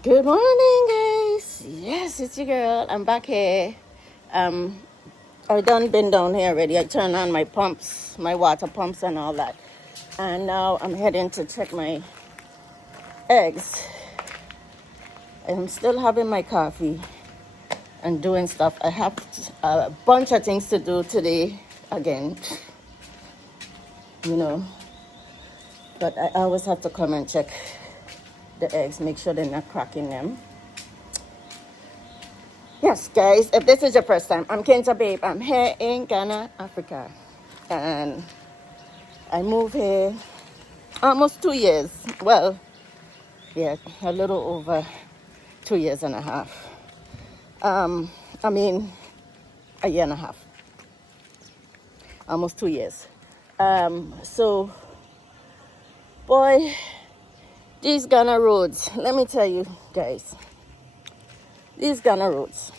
Good morning, guys. Yes, it's your girl. I'm back here. I done been down here already. I turned on my pumps, my water pumps and all that. And now I'm heading to check my eggs. I'm still having my coffee and doing stuff. I have a bunch of things to do today again, you know. But I always have to come and check the eggs, make sure they're not cracking them. Yes, guys, if this is your first time, I'm Kinza Babe. I'm here in Ghana, Africa. And I moved here almost 2 years. Well, yeah, a little over 2 years and a half. A year and a half. Almost 2 years. So, boy, these Ghana roads, let me tell you guys, these Ghana roads.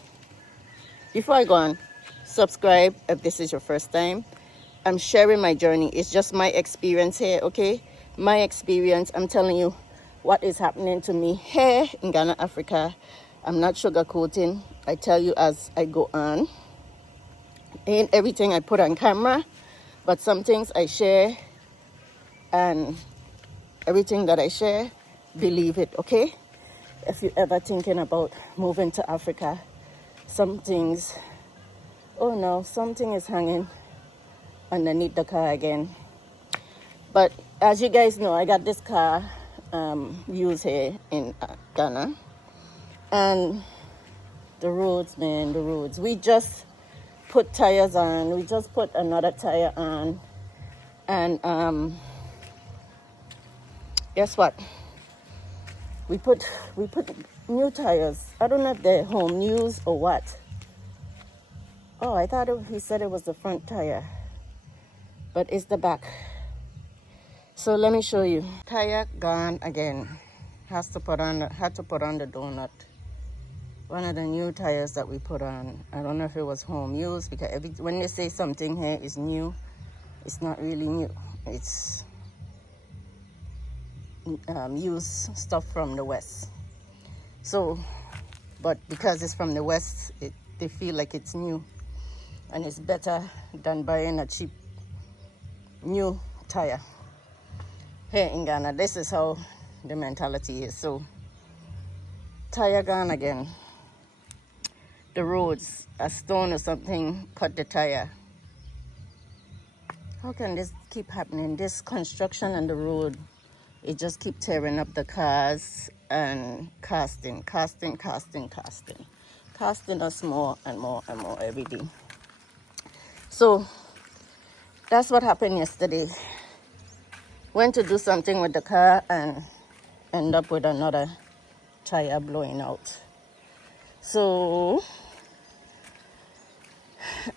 Before I go on, subscribe if this is your first time. I'm sharing my journey. It's just my experience here, okay? My experience. I'm telling you what is happening to me here in Ghana, Africa. I'm not sugarcoating. I tell you as I go on. Ain't everything I put on camera, but some things I share, and everything that I share, believe it, okay? If you're ever thinking about moving to Africa, some things, oh no, something is hanging underneath the car again. But as you guys know, I got this car used here in Ghana. And the roads, man, the roads. We just put tires on. We just put another tire on. And guess what? We put new tires. I don't know if they're home news or what. Oh, I thought he said it was the front tire. But it's the back. So let me show you. Tire gone again. Had to put on the donut. One of the new tires that we put on. I don't know if it was home use, because when they say something here is new, it's not really new. It's use stuff from the West. So, but because it's from the West, they feel like it's new, and it's better than buying a cheap new tire. Here in Ghana, this is how the mentality is. So, tire gone again. The roads, a stone or something cut the tire. How can this keep happening? This construction on the road, it just keep tearing up the cars and costing us more and more and more every day. So that's what happened yesterday. Went to do something with the car and end up with another tire blowing out. So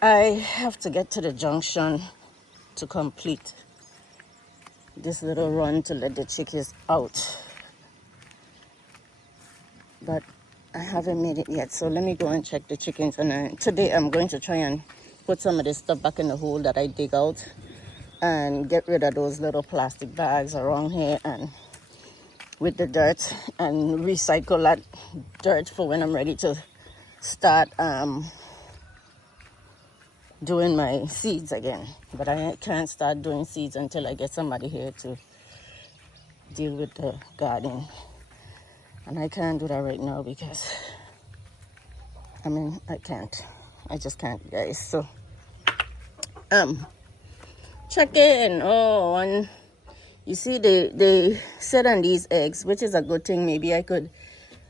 I have to get to the junction to complete this little run to let the chickens out. But I haven't made it yet, so let me go and check the chickens. And today I'm going to try and put some of this stuff back in the hole that I dig out and get rid of those little plastic bags around here and with the dirt, and recycle that dirt for when I'm ready to start doing my seeds again. But I can't start doing seeds until I get somebody here to deal with the garden. And I can't do that right now because, I can't. I just can't, guys. So, check in. Oh, and you see, they said on these eggs, which is a good thing. Maybe I could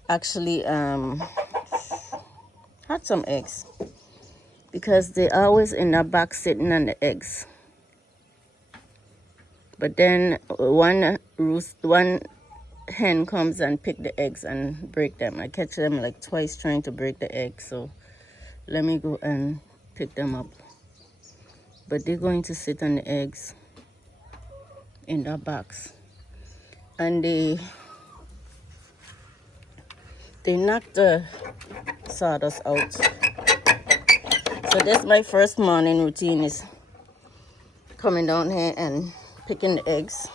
actually had some eggs, because they always in the back sitting on the eggs. But then one hen comes and pick the eggs and break them. I catch them like twice trying to break the eggs. So let me go and pick them up. But they're going to sit on the eggs in the box. And they knocked the sawdust out. So that's my first morning routine, is coming down here and picking the eggs,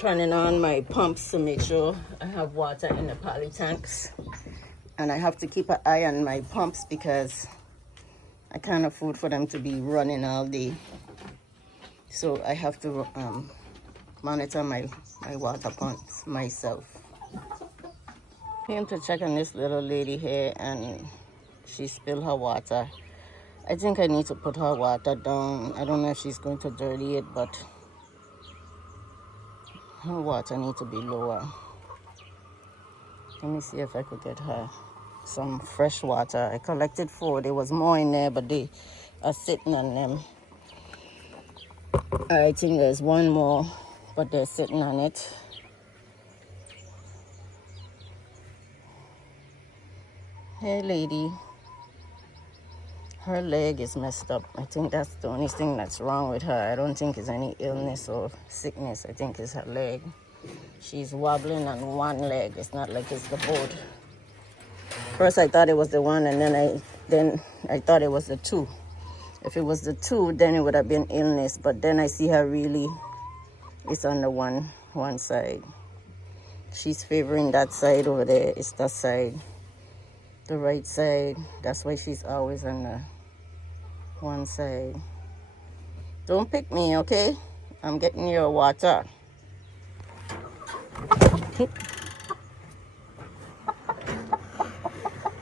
turning on my pumps to make sure I have water in the poly tanks. And I have to keep an eye on my pumps because I can't afford for them to be running all day. So I have to monitor my water pumps myself. Came to check on this little lady here and she spilled her water. I think I need to put her water down. I don't know if she's going to dirty it, but her water needs to be lower. Let me see if I could get her some fresh water. I collected 4. There was more in there, but they are sitting on them. I think there's one more, but they're sitting on it. Hey, lady. Her leg is messed up. I think that's the only thing that's wrong with her. I don't think it's any illness or sickness. I think it's her leg. She's wobbling on one leg. It's not like it's the both. First I thought it was the one, and then I thought it was the 2. If it was the 2, then it would have been illness. But then I see her really, it's on the one side. She's favoring that side over there. It's that side. The right side. That's why she's always on the one side. Don't pick me, okay? I'm getting your water.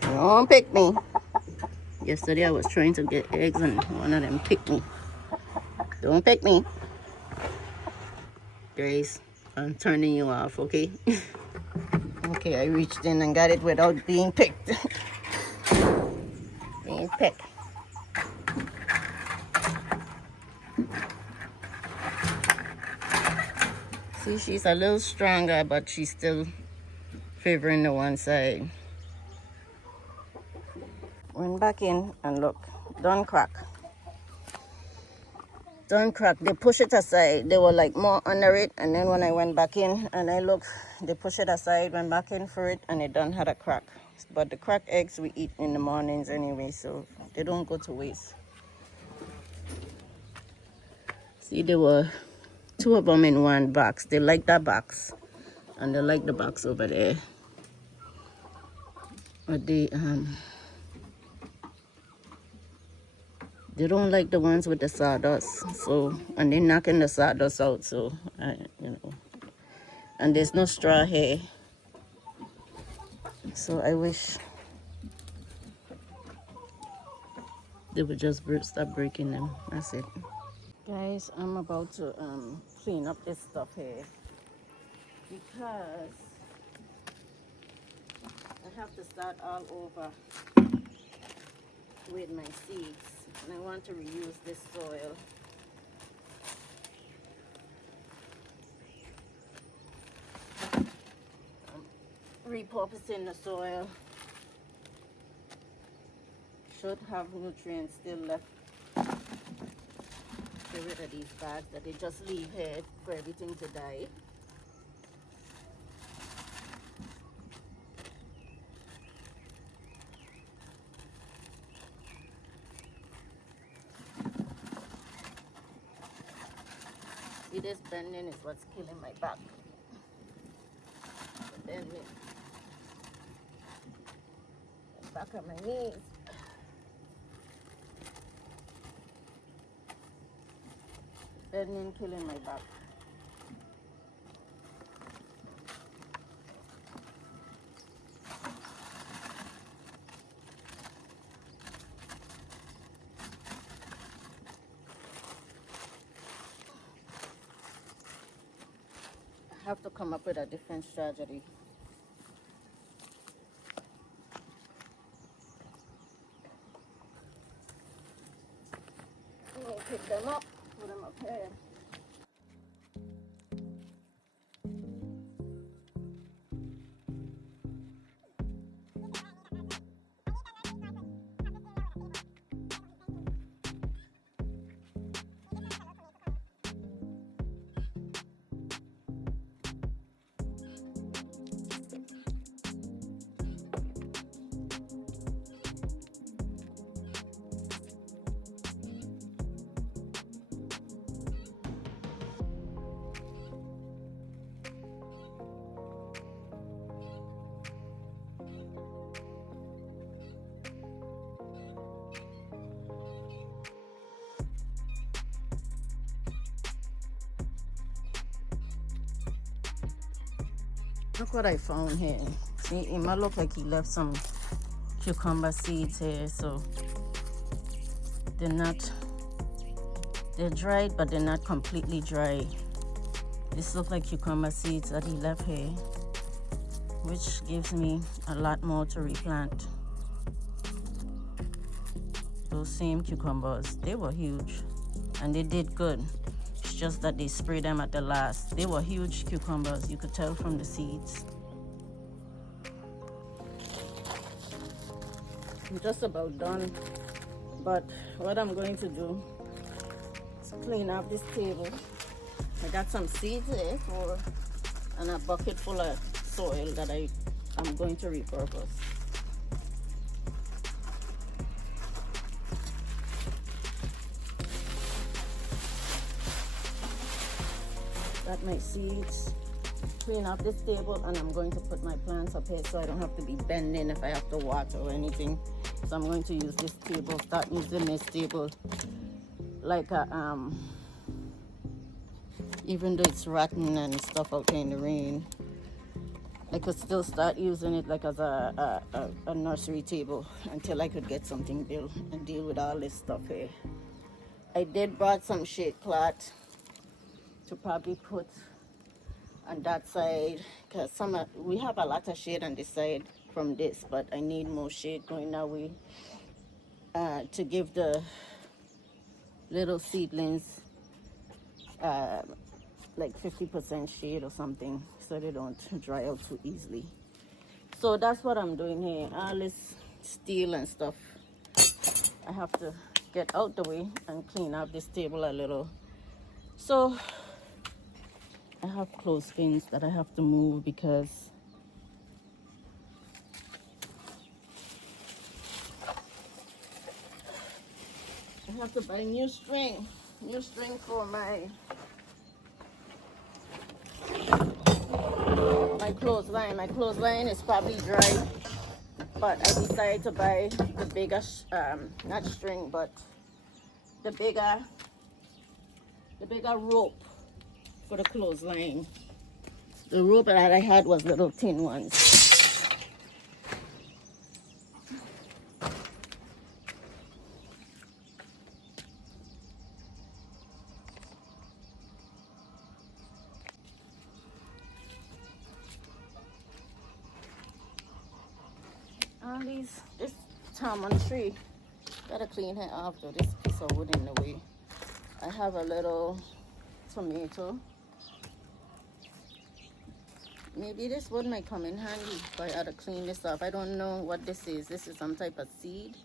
Don't pick me. Yesterday I was trying to get eggs and one of them picked me. Don't pick me. Guys, I'm turning you off, okay? Okay, I reached in and got it without being picked. Being picked. See, she's a little stronger, but she's still favoring the one side. Went back in and look, done crack. Done crack. They push it aside. They were like more under it, and then when I went back in and I looked, they push it aside, went back in for it, and it done had a crack. But the cracked eggs we eat in the mornings anyway, so they don't go to waste. See, there were 2 of them in one box. They like that box, and they like the box over there. But they don't like the ones with the sawdust. So, and they're knocking the sawdust out. So, you know, and there's no straw here. So I wish they would just stop breaking them. That's it. Guys, I'm about to clean up this stuff here because I have to start all over with my seeds, and I want to reuse this soil. I'm repurposing the soil. Should have nutrients still left. Get rid of these bags that they just leave here for everything to die. See, this bending is what's killing my back. The bending. The back of my knees. Bending killing my back. I have to come up with a different strategy. I'm gonna pick them up, put them up here. Look what I found here. See, it might look like he left some cucumber seeds here, so they're dried, but they're not completely dry. This look like cucumber seeds that he left here, which gives me a lot more to replant. Those same cucumbers, they were huge and they did good. It's just that they sprayed them at the last. They were huge cucumbers, you could tell from the seeds. I'm just about done, but what I'm going to do is clean up this table. I got some seeds there and a bucket full of soil that I'm going to repurpose. Got my seeds, clean up this table, and I'm going to put my plants up here so I don't have to be bending if I have to water or anything. So I'm going to use this table, start using this table like a even though it's rotten and stuff out here in the rain, I could still start using it like as a nursery table until I could get something built and deal with all this stuff here. I did brought some shade cloth to probably put on that side, because we have a lot of shade on this side from this, but I need more shade going that way to give the little seedlings like 50% shade or something, so they don't dry out too easily. So that's what I'm doing here. All this steel and stuff, I have to get out the way and clean up this table a little. So I have clothespins that I have to move because I have to buy new string for my clothesline. My clothesline is probably dry, but I decided to buy the bigger, not string, but the bigger rope for the clothesline. The rope that I had was little thin ones. This time on the tree, gotta clean it after this piece of wood in the way. I have a little tomato. Maybe this wood might come in handy if I had to clean this up. I don't know what this is. This is some type of seed.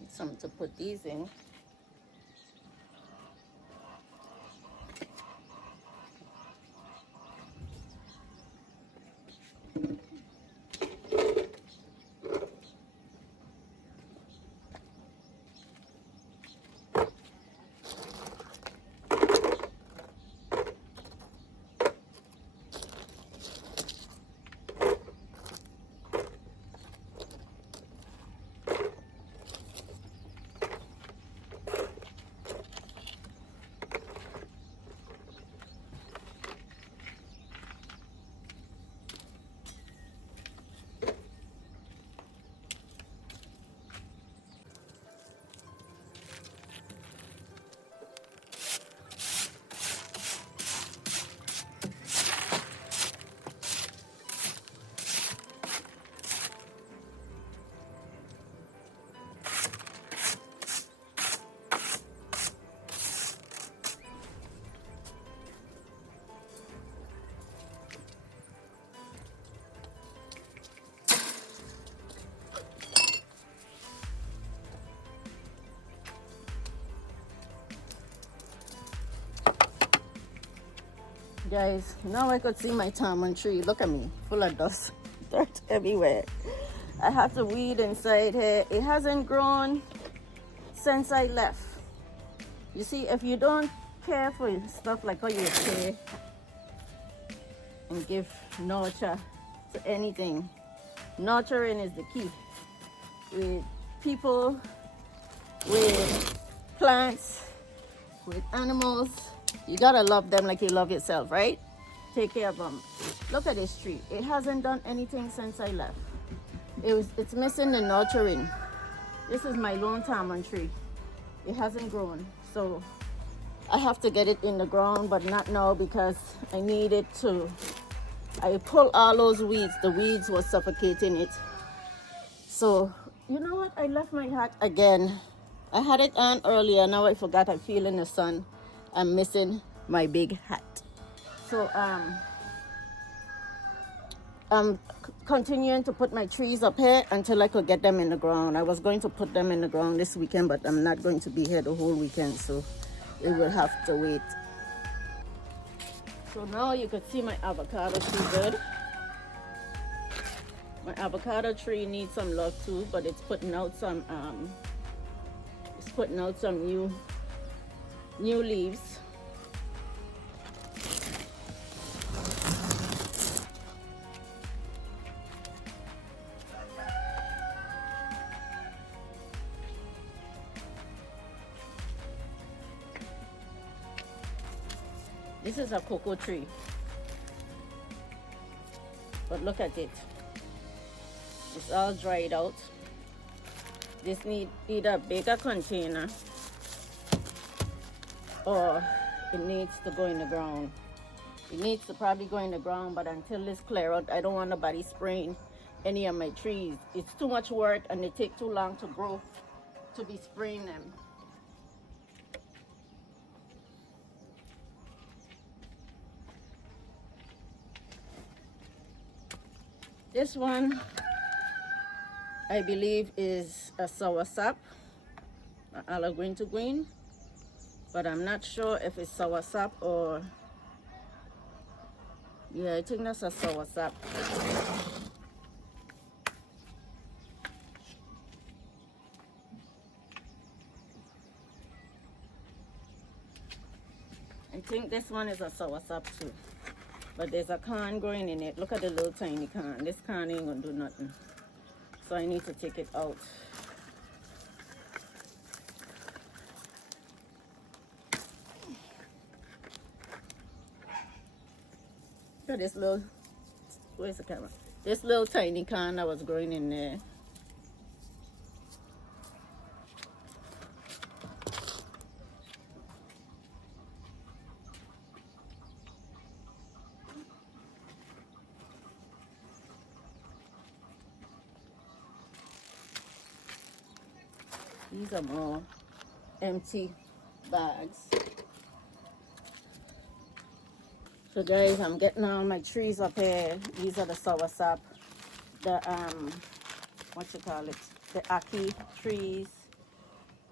Need something to put these in. Guys, now I could see my almond tree. Look at me, full of dust, dirt everywhere. I have to weed inside here. It hasn't grown since I left. You see, if you don't care for stuff like how you care and give nurture to anything, nurturing is the key. With people with plants, with animals. You gotta love them like you love yourself, right? Take care of them. Look at this tree. It hasn't done anything since I left. It's missing the nurturing. This is my lone almond tree. It hasn't grown, so I have to get it in the ground, but not now because I need it to. I pulled all those weeds. The weeds were suffocating it. So you know what? I left my hat again. I had it on earlier. Now I forgot. I feel in the sun. I'm missing my big hat. So I'm continuing to put my trees up here until I could get them in the ground. I was going to put them in the ground this weekend, but I'm not going to be here the whole weekend, so it will have to wait. So now you can see my avocado tree good. My avocado tree needs some love too, but it's putting out some new leaves. This is a cocoa tree, but look at it. It's all dried out. This need either a bigger container or it needs to go in the ground. It needs to probably go in the ground, but until this clear out, I don't want nobody spraying any of my trees. It's too much work and they take too long to grow to be spraying them. This one, I believe, is a soursop, olive green to green, but I'm not sure if it's soursop or, yeah, I think that's a soursop. I think this one is a soursop too. But there's a con growing in it. Look at the little tiny con. This con ain't gonna do nothing. So I need to take it out. Look at this little, where's the camera? This little tiny con that was growing in there. These are more empty bags. So guys, I'm getting all my trees up here. These are the soursop, the what you call it, the ackee trees,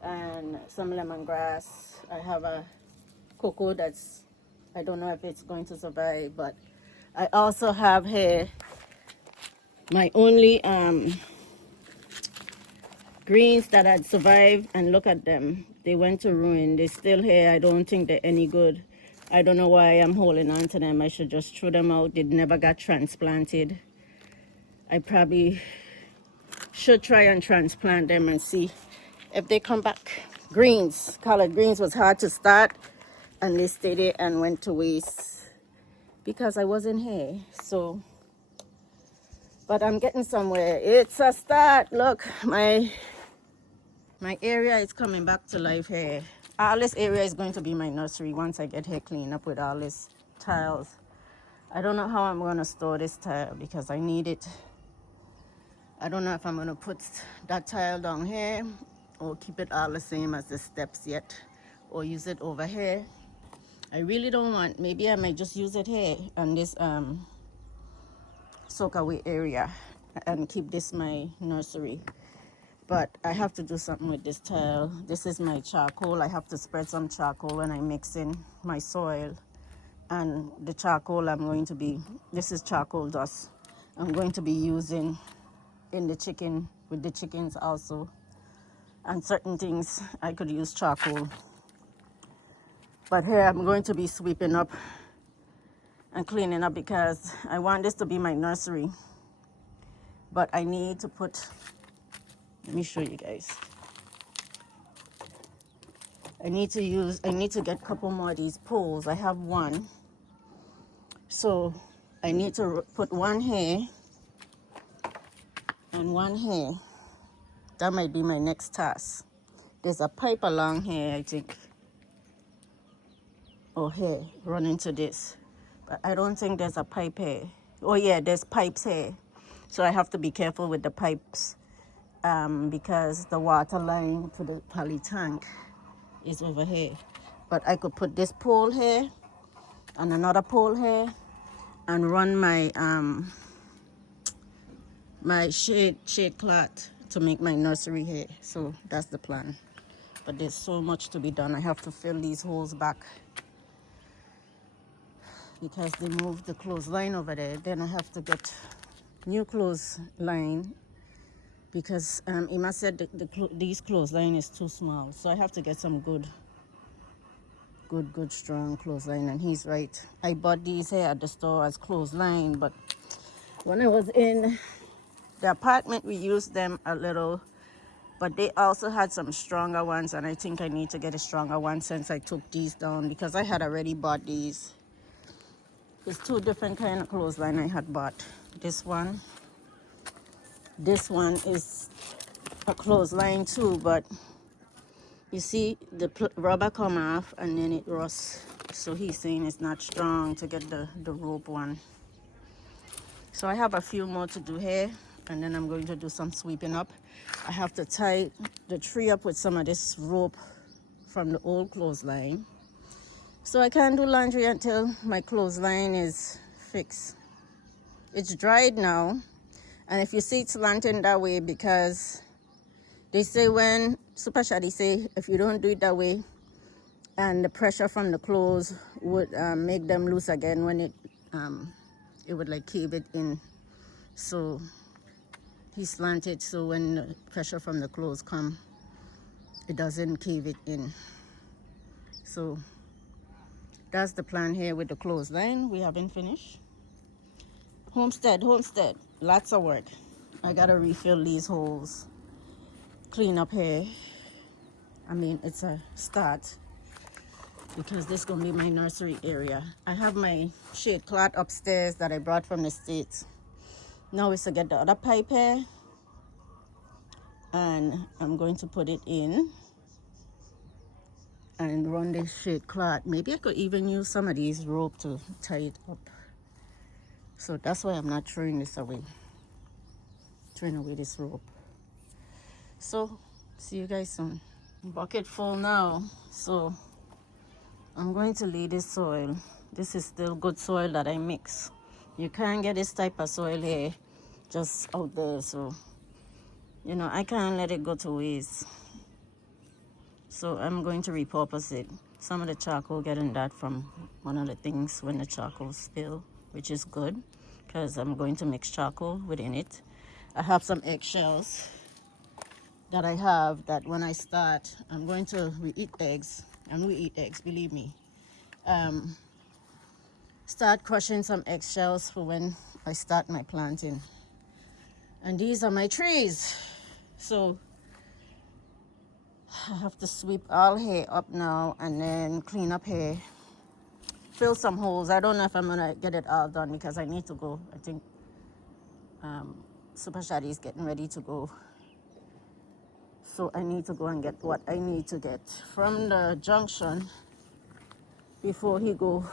and some lemongrass. I have a cocoa that's, I don't know if it's going to survive, but I also have here my only greens that had survived, and look at them. They went to ruin. They're still here. I don't think they're any good. I don't know why I'm holding on to them. I should just throw them out. They never got transplanted. I probably should try and transplant them and see if they come back. Greens, collard greens was hard to start, and they stayed there and went to waste because I wasn't here. So, but I'm getting somewhere. It's a start. Look, my area is coming back to life here. All this area is going to be my nursery once I get here clean up with all this tiles. I don't know how I'm going to store this tile because I need it. I don't know if I'm going to put that tile down here or keep it all the same as the steps yet, or use it over here. I really don't want, maybe I might just use it here on this soak away area and keep this my nursery. But I have to do something with this tile. This is my charcoal. I have to spread some charcoal when I mix in my soil. And the charcoal this is charcoal dust. I'm going to be using in the chicken, with the chickens also. And certain things I could use charcoal. But here I'm going to be sweeping up and cleaning up because I want this to be my nursery. But I need to put, let me show you guys. I need to get a couple more of these poles. I have one. So I need to put one here and one here. That might be my next task. There's a pipe along here, I think. Oh, here, run into this. But I don't think there's a pipe here. Oh yeah, there's pipes here. So I have to be careful with the pipes because the water line to the poly tank is over here. But I could put this pole here and another pole here and run my my shade cloth to make my nursery here. So that's the plan. But there's so much to be done. I have to fill these holes back because they moved the clothesline over there. Then I have to get new clothesline because Emma said these clothesline is too small. So I have to get some good strong clothesline, and he's right. I bought these here at the store as clothesline, but when I was in the apartment we used them a little, but they also had some stronger ones, and I think I need to get a stronger one since I took these down because I had already bought these. There's two different kind of clothesline I had bought. This one is a clothesline too, but you see the rubber come off and then it rusts. So he's saying it's not strong to get the rope one. So I have a few more to do here, and then I'm going to do some sweeping up. I have to tie the tree up with some of this rope from the old clothesline. So I can't do laundry until my clothesline is fixed. It's dried now, and if you see it's slanting that way because they say when Super Shady say if you don't do it that way, and the pressure from the clothes would make them loose again when it would like cave it in. So he slanted so when the pressure from the clothes come, it doesn't cave it in. So that's the plan here with the clothesline. We haven't finished. Homestead, lots of work. I gotta refill these holes, clean up here. I mean, it's a start because this is gonna be my nursery area. I have my shade cloth upstairs that I brought from the States. Now is to get the other pipe here, and I'm going to put it in and run this shade cloth. Maybe I could even use some of these rope to tie it up. So that's why I'm not throwing this away. Throwing away this rope. So see you guys soon. Bucket full now. So I'm going to lay this soil. This is still good soil that I mix. You can't get this type of soil here just out there. So, you know, I can't let it go to waste. So I'm going to repurpose it. Some of the charcoal getting that from one of the things when the charcoal spill, which is good because I'm going to mix charcoal within it. I have some eggshells that I have that when I start, I'm going to eat eggs, and we eat eggs, believe me. Start crushing some eggshells for when I start my planting. And these are my trees. So I have to sweep all here up now and then clean up here. Fill some holes. I don't know if I'm gonna get it all done because I need to go. I think Super Shady is getting ready to go. So I need to go and get what I need to get from the junction before he go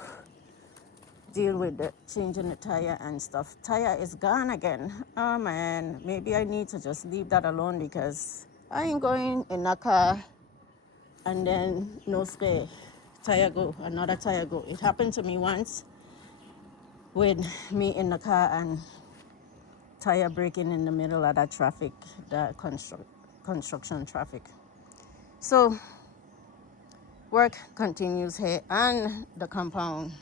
deal with the changing the tire and stuff. Tire is gone again. Oh man, maybe I need to just leave that alone because I ain't going in a car and then no spare. Tire go, another tire go. It happened to me once with me in the car and tire breaking in the middle of that traffic, the construction traffic. So work continues here on the compound.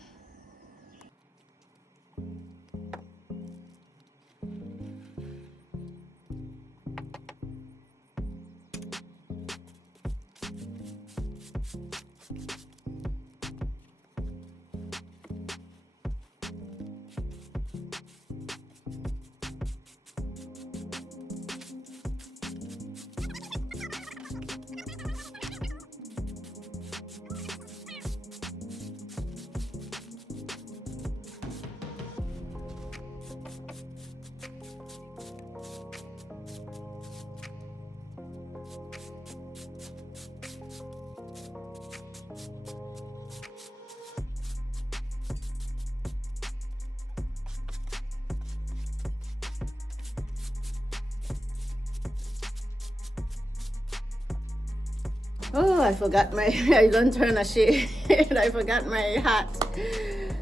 Oh, I forgot my, I don't turn a shade. I forgot my hat.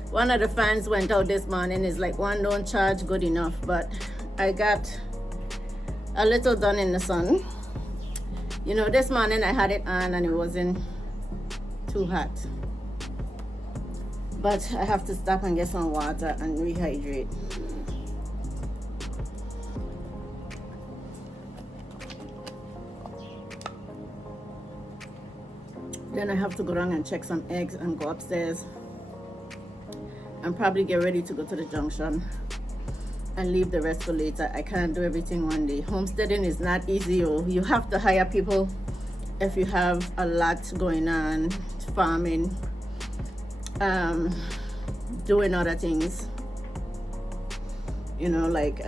One of the fans went out this morning. It's like, one don't charge good enough, but I got a little done in the sun. You know, this morning I had it on and it wasn't too hot. But I have to stop and get some water and rehydrate. Then I have to go down and check some eggs and go upstairs and probably get ready to go to the junction and leave the rest for later. I can't do everything one day. Homesteading is not easy. You have to hire people if you have a lot going on, farming, doing other things, you know, like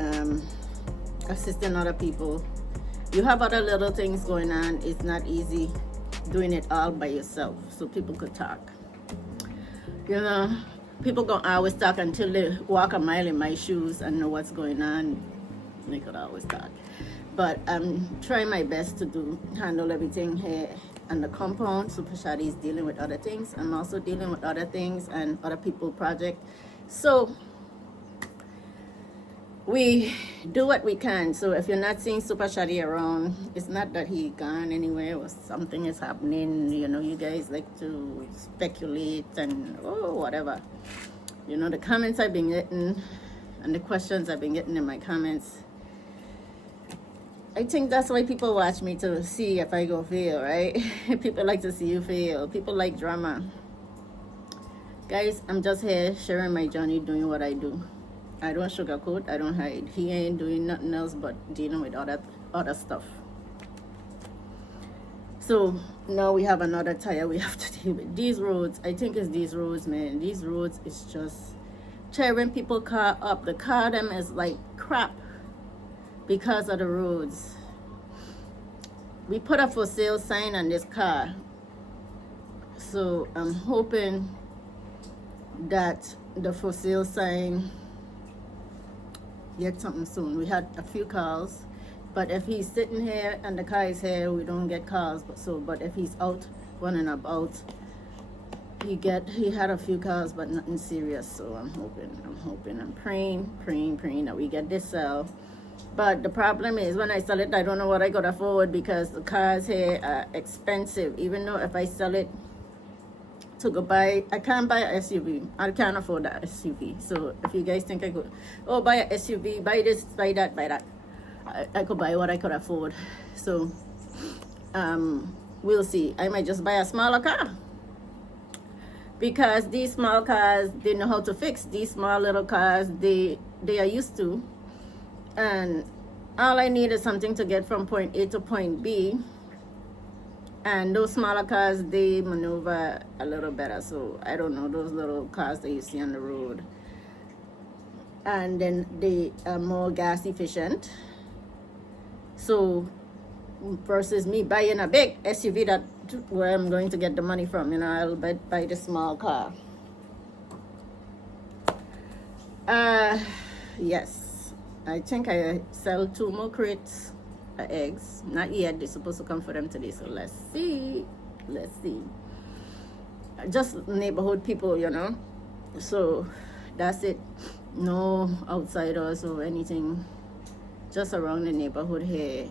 assisting other people. You have other little things going on. It's not easy doing it all by yourself, so people could talk. You know, people gonna always talk until they walk a mile in my shoes and know what's going on. They could always talk, but I'm trying my best to handle everything here on the compound. Super Shady is dealing with other things. I'm also dealing with other things and other people project. So we do what we can. So if you're not seeing Super Shady around, it's not that he gone anywhere or something is happening. You know, you guys like to speculate and whatever. You know, the comments I've been getting and the questions I've been getting in my comments, I think that's why people watch me, to see if I go fail, right? People like to see you fail. People like drama. Guys, I'm just here sharing my journey, doing what I do. I don't sugarcoat, I don't hide. He ain't doing nothing else but dealing with other stuff. So now we have another tire we have to deal with. These roads, I think it's these roads, man. These roads is just tearing people car up. The car them is like crap because of the roads. We put a for sale sign on this car. So I'm hoping that the for sale sign get something soon. We had a few calls, but if he's sitting here and the car is here, we don't get calls. But if he's out running about, he had a few calls, but nothing serious. So I'm hoping, I'm praying that we get this sell. But the problem is, when I sell it, I don't know what I could afford, because the cars here are expensive. Even though if I sell it to go buy, I can't buy an SUV. I can't afford that SUV. So if you guys think I could, buy an SUV, buy this, buy that, I could buy what I could afford. So we'll see. I might just buy a smaller car, because these small cars, they know how to fix. These small little cars, they are used to, and all I need is something to get from point A to point B. And those smaller cars, they maneuver a little better. So I don't know, those little cars that you see on the road, and then they are more gas efficient. So versus me buying a big SUV, that where I'm going to get the money from, you know, I'll buy the small car. Yes, I think I sell 2 more crates of eggs. Not yet, they're supposed to come for them today, so let's see. Just neighborhood people, you know, so that's it. No outsiders or anything, just around the neighborhood here.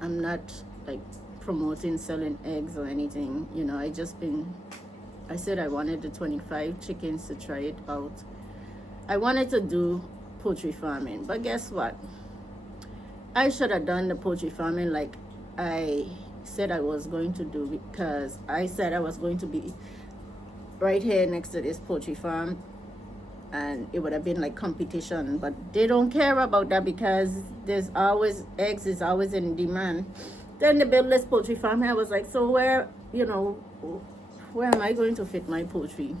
I'm not like promoting selling eggs or anything, you know. I said I wanted the 25 chickens to try it out. I wanted to do poultry farming, but guess what? I should have done the poultry farming like I said I was going to do, because I said I was going to be right here next to this poultry farm, and it would have been like competition. But they don't care about that, because there's always, eggs is always in demand. Then they built this poultry farm here. I was like, so where am I going to fit my poultry?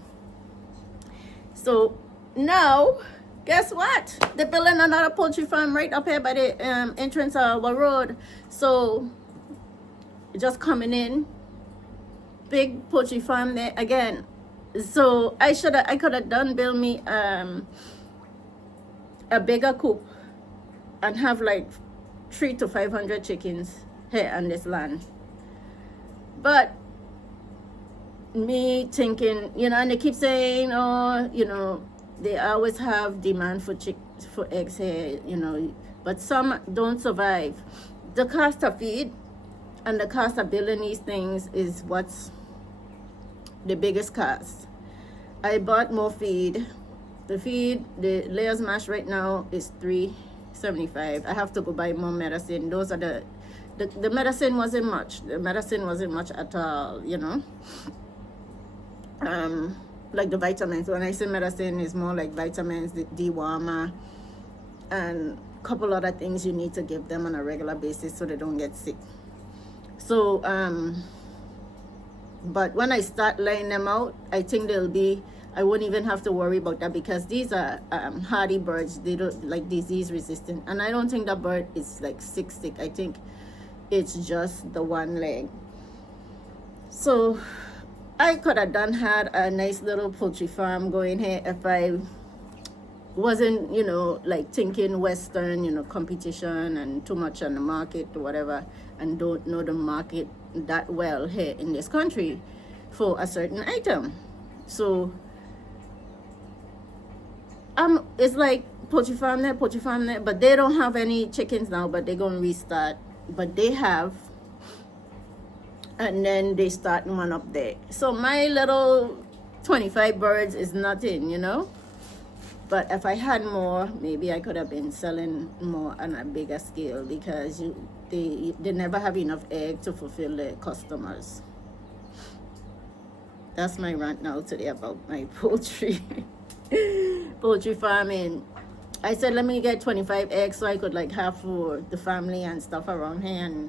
So now, guess what? They're building another poultry farm right up here by the entrance of our road. So just coming in, big poultry farm there again. So I could have build me a bigger coop and have like 300 to 500 chickens here on this land. But me thinking, you know, and they keep saying, oh, you know, they always have demand for eggs here, you know, but some don't survive. The cost of feed and the cost of building these things is what's the biggest cost. I bought more feed. The layers mash right now is $3.75. I have to go buy more medicine. Those are the medicine wasn't much. The medicine wasn't much at all, you know. Like the vitamins. When I say medicine, it's more like vitamins, the dewormer, and a couple other things you need to give them on a regular basis so they don't get sick. So, but when I start laying them out, I think I won't even have to worry about that, because these are hardy birds. They don't like disease resistant, and I don't think that bird is like sick. I think it's just the one leg. So I could have had a nice little poultry farm going here if I wasn't, you know, like thinking Western, you know, competition and too much on the market or whatever, and don't know the market that well here in this country for a certain item. So it's like poultry farm there, but they don't have any chickens now, but they're going to restart. But they have, and then they start one up there. So my little 25 birds is nothing, you know. But if I had more, maybe I could have been selling more on a bigger scale, because they never have enough egg to fulfill their customers. That's my rant now today about my poultry farming. I said, let me get 25 eggs so I could like have for the family and stuff around here,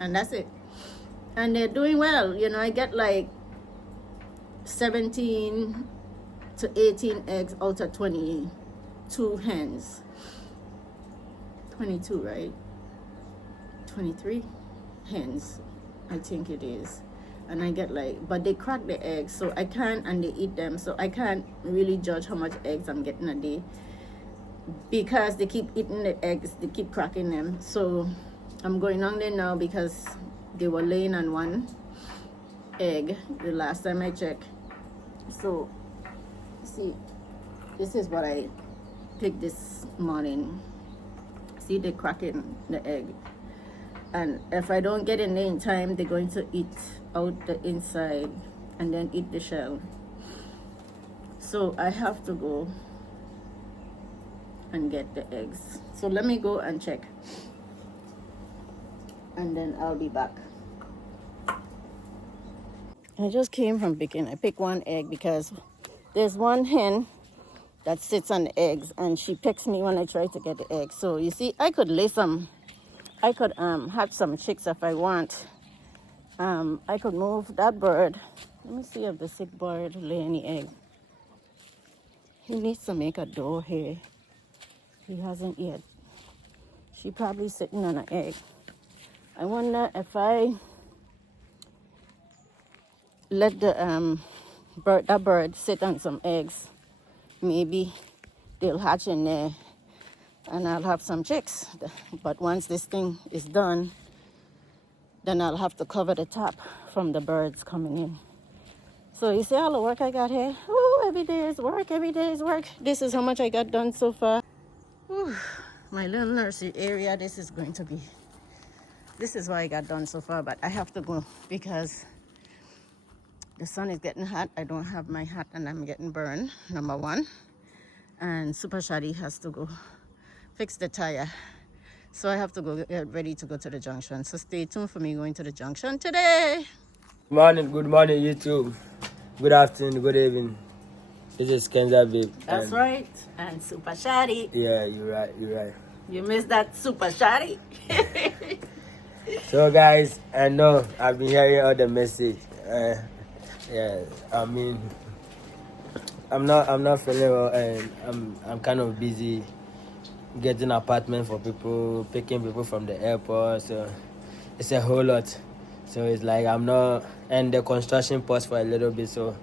and that's it. And they're doing well, you know. I get like 17 to 18 eggs out of 22 hens. 22, right? 23 hens, I think it is. And I get like, but they crack the eggs, so I can't, and they eat them, so I can't really judge how much eggs I'm getting a day, because they keep eating the eggs, they keep cracking them. So I'm going on there now, because they were laying on one egg the last time I checked. So see, this is what I picked this morning. See, they're cracking the egg, and if I don't get in there in time, they're going to eat out the inside and then eat the shell. So I have to go and get the eggs. So let me go and check, and then I'll be back. I just came from picking. I picked one egg because there's one hen that sits on the eggs, and she picks me when I try to get the eggs. So you see, I could hatch some chicks if I want. I could move that bird. Let me see if the sick bird lay any egg. He needs to make a door here. He hasn't yet. She probably sitting on an egg. I wonder if I let the bird sit on some eggs, maybe they'll hatch in there and I'll have some chicks. But once this thing is done, then I'll have to cover the top from the birds coming in. So you see all the work I got here? Ooh, every day is work, every day is work. This is how much I got done so far. Ooh, my little nursery area, this is what I got done so far, but I have to go because the sun is getting hot. I don't have my hat and I'm getting burned, number one. And Super Shady has to go fix the tire. So I have to go get ready to go to the junction. So stay tuned for me going to the junction today. Good morning, YouTube. Good afternoon, good evening. This is kinzaagency. That's right. And Super Shady. Yeah, you're right. You missed that Super Shady. So guys, I know I've been hearing all the message. Yeah, I mean, I'm not feeling well, and I'm kind of busy getting apartment for people, picking people from the airport. So it's a whole lot. So it's like I'm not, and the construction paused for a little bit. So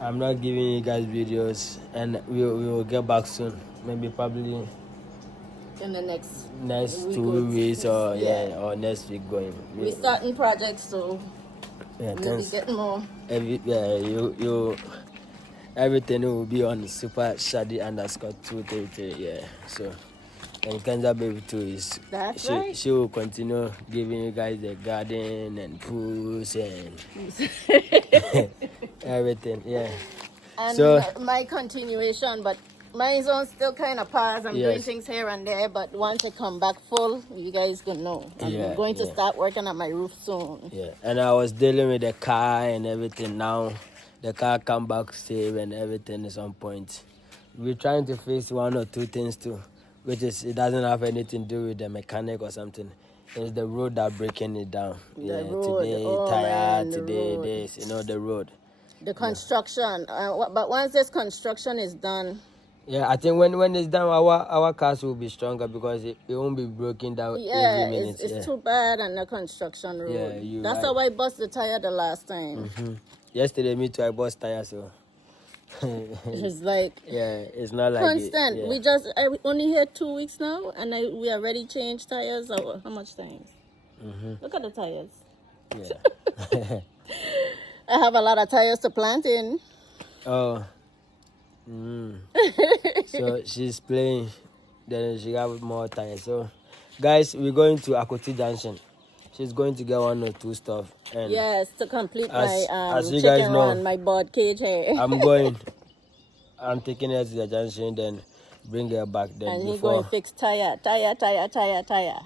I'm not giving you guys videos, and we will get back soon. Maybe probably in the next week 2 weeks or yeah. or next week going. We starting projects, so Yeah, we'll be getting more. You everything will be on Super Shady _233. Yeah, so. And Kenza baby too is right. She will continue giving you guys the garden and pools and everything. Yeah. And so my continuation, but mine's on still kind of pause. I'm doing things here and there, but once I come back full, you guys gonna know. I'm going to start working on my roof soon. Yeah. And I was dealing with the car and everything. Now the car come back safe and everything is on point. We're trying to fix 1 or 2 things too, which is it doesn't have anything to do with the mechanic or something. It's the road that breaking it down. The road. Today today road. this, the road. The construction. But once this construction is done. Yeah, I think when it's done, our cars will be stronger because it won't be broken down every minute. It's too bad on the construction road. Yeah, that's how I bust the tire the last time. Mm-hmm. Yesterday, me too, I bust tire, so. It's like it's not like constant. I only here 2 weeks now, and we already changed tires. How much times? Look at the tires. Yeah. I have a lot of tires to plant in. Oh. So she's playing, then she got more tires. So, guys, we're going to Akoti Junction. She's going to get 1 or 2 stuff. And yes, to complete my as you chicken guys know, run, my bird cage here. I'm taking her to the junction, then bring her back. Then and he's going to fix tire.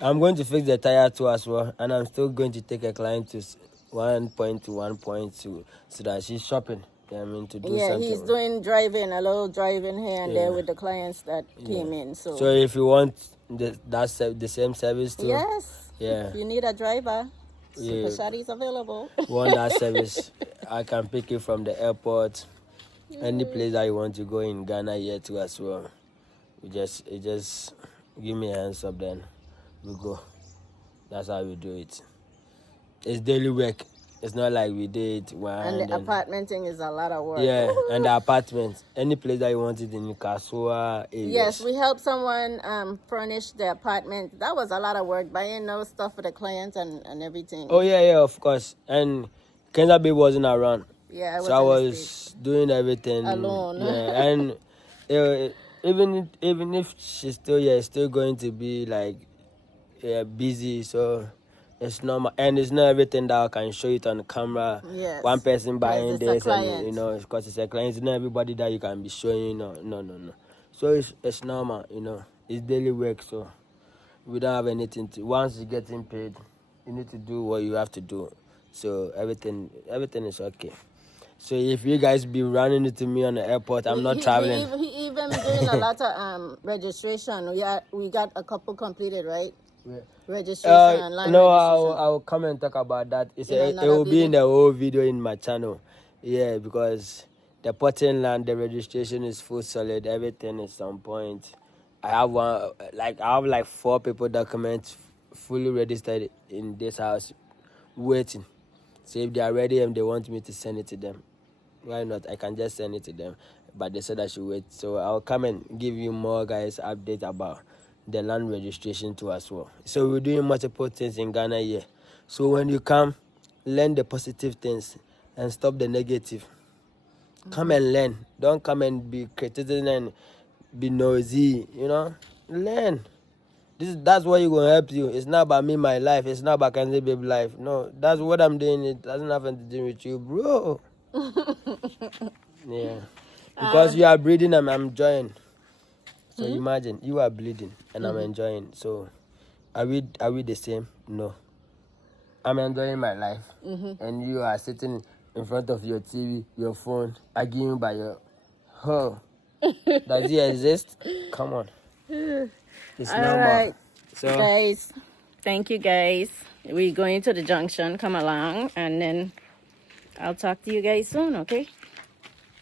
I'm going to fix the tire too as well, and I'm still going to take a client to 1 point to 1 point so that she's shopping. To do something. Yeah, he's doing a little driving here and there with the clients that came in. So if you want the same service too. Yes. Yeah. If you need a driver, Super Shady is available. Want that service? I can pick you from the airport, any place that you want to go in Ghana here too as well. You just give me a hands up, then we go. That's how we do it. It's daily work. It's not like we did one. And the apartment thing is a lot of work. Yeah, and the apartment, any place that you want it in Kasua areas. Yes, we helped someone furnish the apartment. That was a lot of work, buying those stuff for the clients and everything. Oh yeah, of course. And Kenza Babe wasn't around. Yeah, I was doing everything alone. Yeah, and even if she's still here, it's still going to be like busy. So. It's normal, and it's not everything that I can show it on the camera. Yes. One person buying this, and because it's a client. It's not everybody that you can be showing. No. So it's normal, It's daily work, so we don't have anything to. Once you're getting paid, you need to do what you have to do. So everything is okay. So if you guys be running into me on the airport, I'm not traveling. He even doing a lot of registration. We got a couple completed, right? Registration and line no, registration. I'll come and talk about that. It will be in the whole video in my channel. Yeah, because the potting land, the registration is full solid. Everything is on point. I have like 4 people documents fully registered in this house, waiting. So if they are ready and they want me to send it to them, why not? I can just send it to them. But they said I should wait. So I'll come and give you more guys update about the land registration too as well. So we're doing multiple things in Ghana here. So when you come, learn the positive things and stop the negative. Come and learn. Don't come and be criticizing and be nosy. Learn. That's what you're gonna help you. It's not about me, my life. It's not about Kenzie Babe life. No, that's what I'm doing. It doesn't have anything to do with you, bro. Yeah, because you are breathing and I'm enjoying. So imagine you are bleeding and I'm enjoying. So are we the same? No. I'm enjoying my life, and you are sitting in front of your TV, your phone, arguing by your. Oh, does it exist? Come on. It's normal. Right. So guys, thank you guys. We're going to the junction. Come along, and then I'll talk to you guys soon. Okay.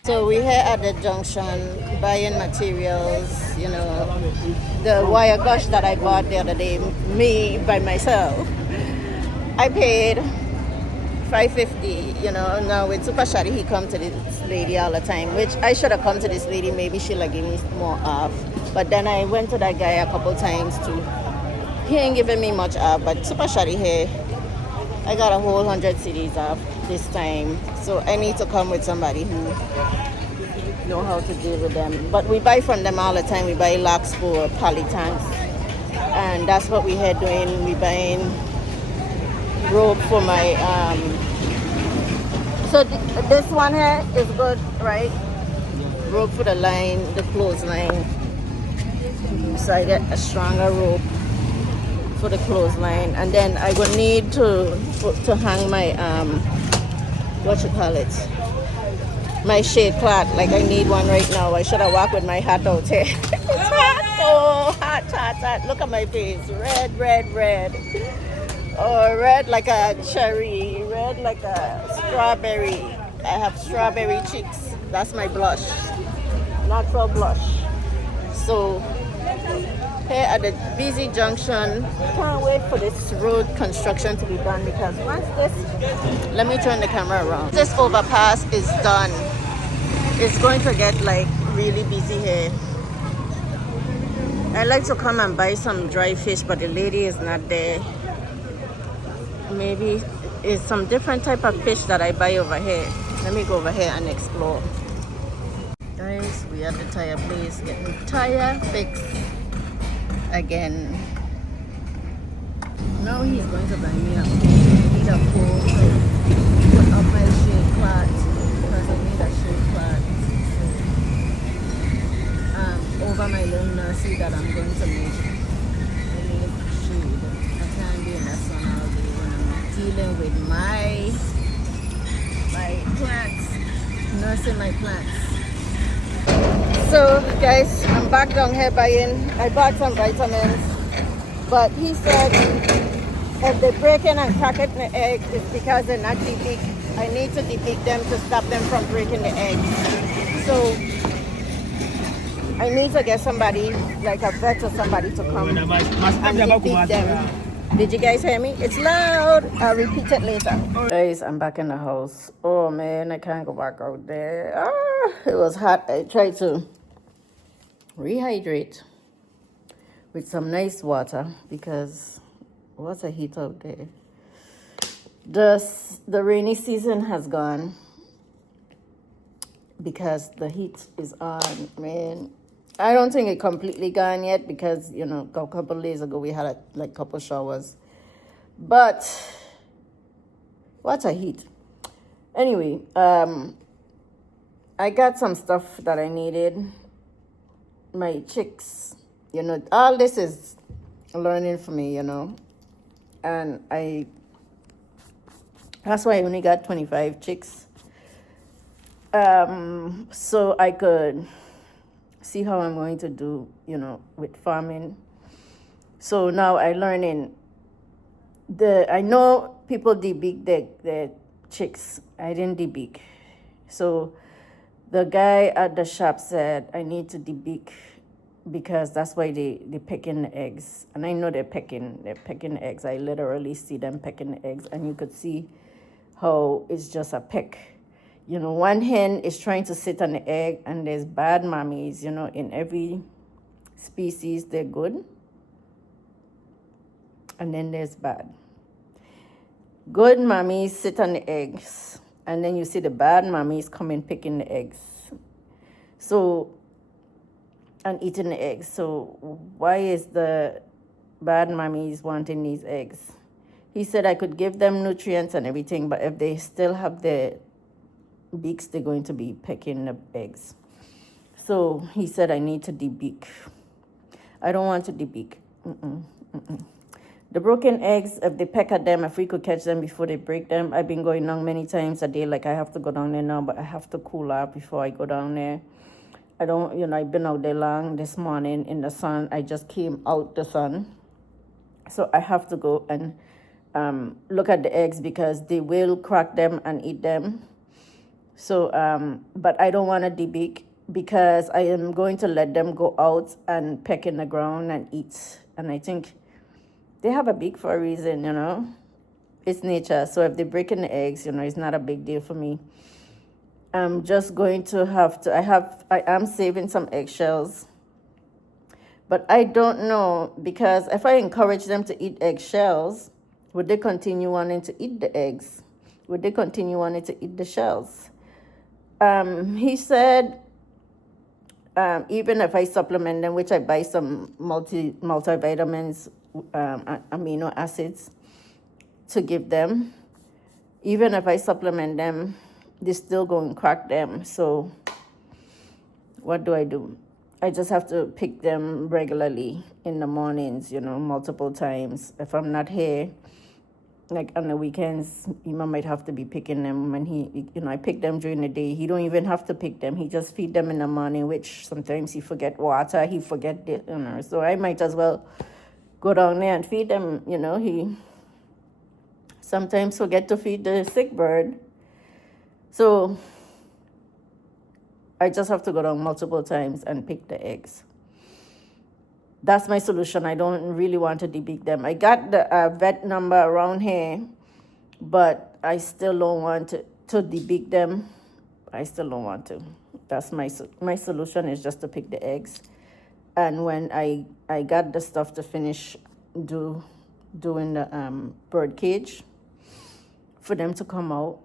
So we're here at the junction buying materials, the wire gush that I bought the other day, me by myself. I paid $5.50, now with Super Shady, he come to this lady all the time, which I should have come to this lady, maybe she'll have given me more off. But then I went to that guy a couple times too. He ain't giving me much up, but Super Shady here, I got a whole 100 CDs off this time. So I need to come with somebody who know how to deal with them. But we buy from them all the time. We buy locks for poly tanks. And that's what we had doing. We buying rope for my so this one here is good, right? Rope for the line, the clothesline. So I get a stronger rope for the clothesline, and then I would need to hang my what you call it, my shade cloth. Like I need one right now. I should have walked with my hat out here. It's hot, oh hot. Look at my face, red. Oh, red like a cherry, red like a strawberry. I have strawberry cheeks. That's my blush, natural blush. So here at the busy junction, can't wait for this road construction to be done, because once this, let me turn the camera around. This overpass is done. It's going to get like really busy here. I like to come and buy some dry fish, but the lady is not there. Maybe it's some different type of fish that I buy over here. Let me go over here and explore. Guys, we at the tire place getting tire fixed again. Now he's going to buy me a pole to put up my shade cloth, because I need a shade cloth over my little nursery that I'm going to make. I need shade. I can't be in the sun all day when I'm dealing with my plants, nursing my plants. So guys, I'm back down here buying. I bought some vitamins, but he said if they break in and crack it in the eggs, it's because they're not debeak. I need to debeak them to stop them from breaking the eggs. So I need to get somebody, like a vet or somebody, to come and debeak them. Did you guys hear me? It's loud. I'll repeat it later. Guys, I'm back in the house. Oh man, I can't go back out there. It was hot. I tried to rehydrate with some nice water, because what's a heat out there. The rainy season has gone because the heat is on, man. I don't think it completely gone yet, because you know, a couple of days ago we had a couple showers, but what a heat. Anyway, I got some stuff that I needed. My chicks, you know, all this is learning for me, you know, and that's why I only got 25 chicks, so I could see how I'm going to do, you know, with farming. So now I learning. I know people debeak their chicks. I didn't debeak. So the guy at the shop said I need to debeak, because that's why they pecking the eggs. And I know they're pecking the eggs. I literally see them pecking the eggs, and you could see how it's just a peck. You know, one hen is trying to sit on the egg, and there's bad mommies, you know, in every species, they're good. And then there's bad. Good mommies sit on the eggs, and then you see the bad mommies coming picking the eggs. So, and eating the eggs. So why is the bad mommies wanting these eggs? He said I could give them nutrients and everything, but if they still have the beaks, they're going to be pecking the eggs. So he said I need to debeak. I don't want to debeak. The broken eggs, if they peck at them, if we could catch them before they break them. I've been going down many times a day. Like, I have to go down there now, but I have to cool off before I go down there. I don't, you know, I've been out there long this morning in the sun. I just came out the sun. So I have to go and look at the eggs, because they will crack them and eat them. So, but I don't want to debeak, because I am going to let them go out and peck in the ground and eat. And I think they have a beak for a reason, you know. It's nature. So if they break in the eggs, you know, it's not a big deal for me. I'm just going to have to, I am saving some eggshells But I don't know, because if I encourage them to eat eggshells, would they continue wanting to eat the eggs? Would they continue wanting to eat the shells? He said, even if I supplement them, which I buy some multivitamins, amino acids to give them, even if I supplement them, they still go and crack them. So what do? I just have to pick them regularly in the mornings, multiple times. If I'm not here, like on the weekends, Ima might have to be picking them when I pick them during the day. He don't even have to pick them. He just feed them in the morning, which sometimes he forget water, he forget the, so I might as well go down there and feed them, he sometimes forget to feed the sick bird. So I just have to go down multiple times and pick the eggs. That's my solution. I don't really want to debug them. I got the vet number around here, but I still don't want to debug them. I still don't want to. That's my solution, is just to pick the eggs. And when I got the stuff to finish doing the bird cage, for them to come out,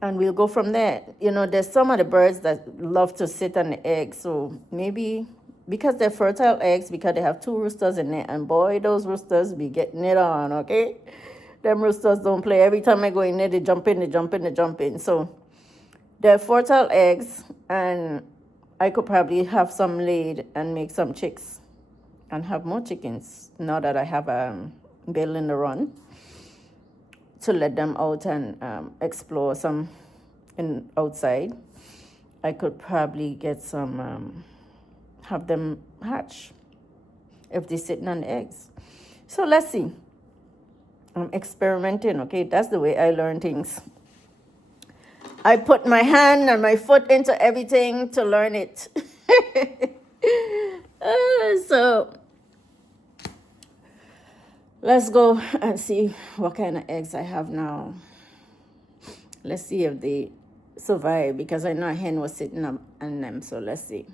and we'll go from there. There's some of the birds that love to sit on the eggs, so maybe because they're fertile eggs, because they have 2 roosters in there, and boy, those roosters be getting it on, okay? Them roosters don't play. Every time I go in there, they jump in. So they're fertile eggs, and I could probably have some laid and make some chicks and have more chickens now that I have a bill in the run to let them out and explore some outside. I could probably get some, have them hatch if they're sitting on eggs. So let's see. I'm experimenting, okay? That's the way I learn things. I put my hand and my foot into everything to learn it. So let's go and see what kind of eggs I have now. Let's see if they survive, because I know a hen was sitting up on them. So let's see.